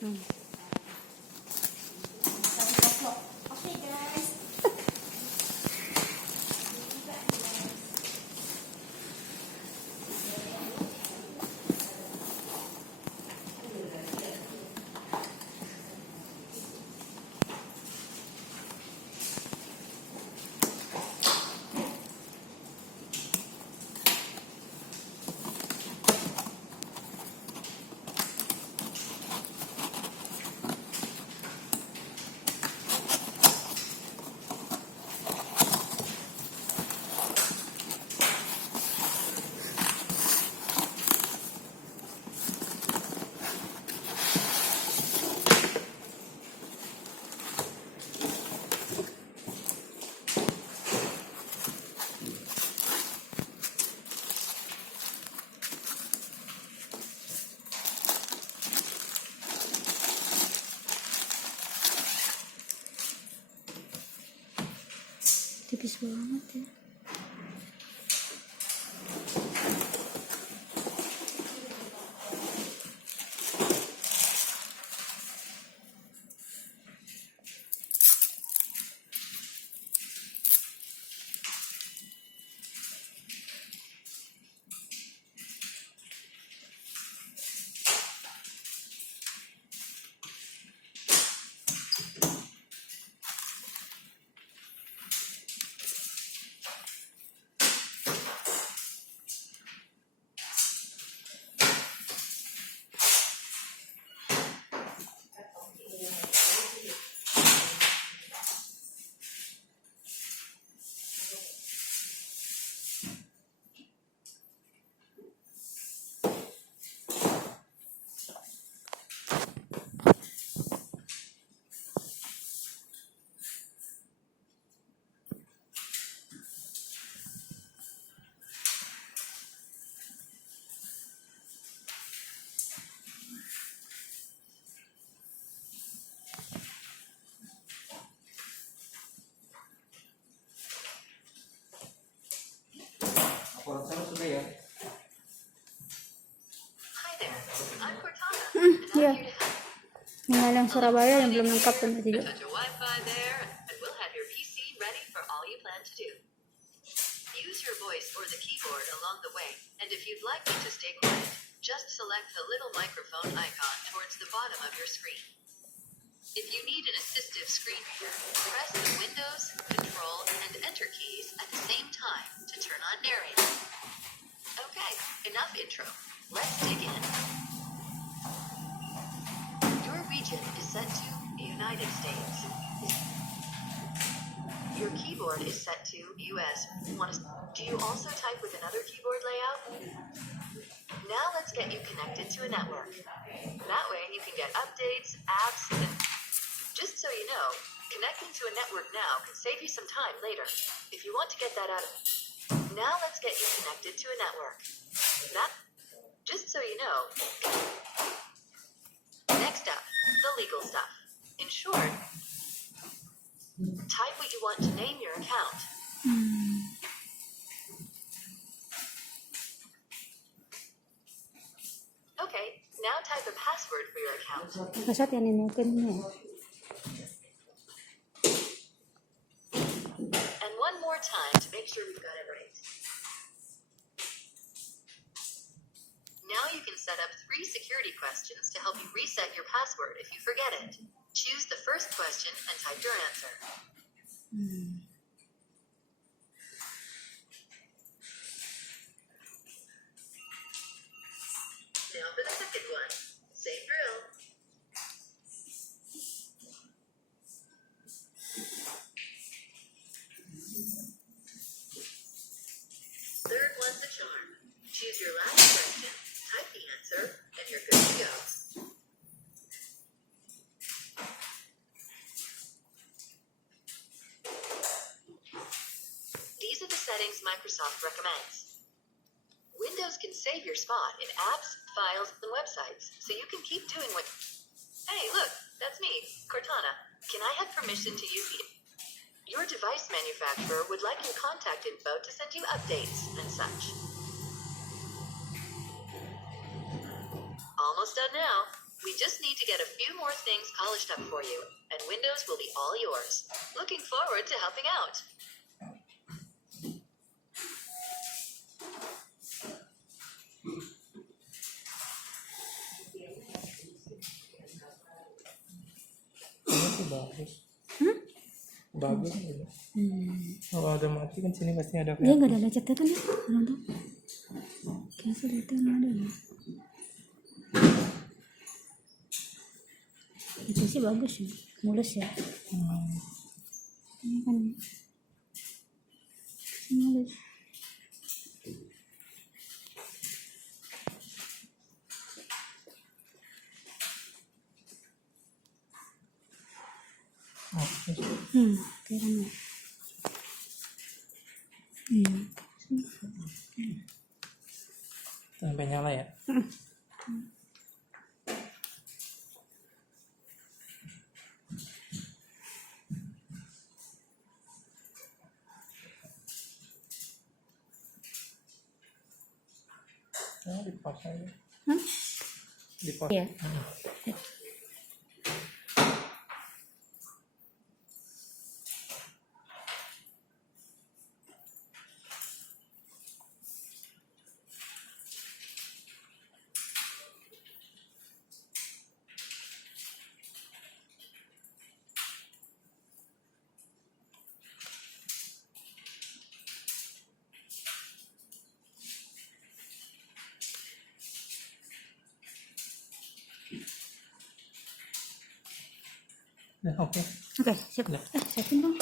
Oke guys. Tipis banget ya. Laporan saya sudah ya. Hi there, I'm Cortana. Iya. Mengalang Surabaya yang belum lengkap tempat tidur. Touch your Wi-Fi there, and we'll have your PC ready for all you plan to do. Use your voice or the keyboard along the way, and if you'd like me to stay quiet, just select the little microphone icon towards the bottom of your screen. If you need an assistive screen reader, press the Windows, Control, and Enter keys at the same time to turn on narrator. Okay, enough intro. Let's dig in. Your region is set to United States. Your keyboard is set to US. Do you also type with another keyboard layout? Now let's get you connected to a network. That way you can get updates, apps, and just so you know, connecting to a network now can save you some time later. If you want to get that out of... Now let's get you connected to a network. Just so you know. Next up, the legal stuff. In short, type what you want to name your account. Okay, now type a password for your account. Kasat yan mungkin niya. And one more time to make sure we've got it right. Now you can set up 3 security questions to help you reset your password if you forget it. Choose the first question and type your answer. Now for the second one. Same drill. Third one's the charm. Choose your last question, type the answer, and you're good to go. These are the settings Microsoft recommends. Windows can save your spot in apps, files, and websites, so you can keep doing what... Hey, look, that's me, Cortana. Can I have permission to use the... Your device manufacturer would like your contact info to send you updates and such. Almost done now. We just need to get get a few more things polished up for you, and Windows will be all yours. Looking forward to helping out. Ini sih bagus. Bagus gitu. Kalau ada mati kan sini pasti ada Dia nggak ada lecetnya kan ya? Orang tuh. Kayaknya sih itu nggak ada ya. Itu sih bagus ya, mulus ya. Ini kan mulus. Karena. Sampai nyala ya. Di pause aja. Di pause. Iya. Nah, oke. Oke, siap. Siapin dong.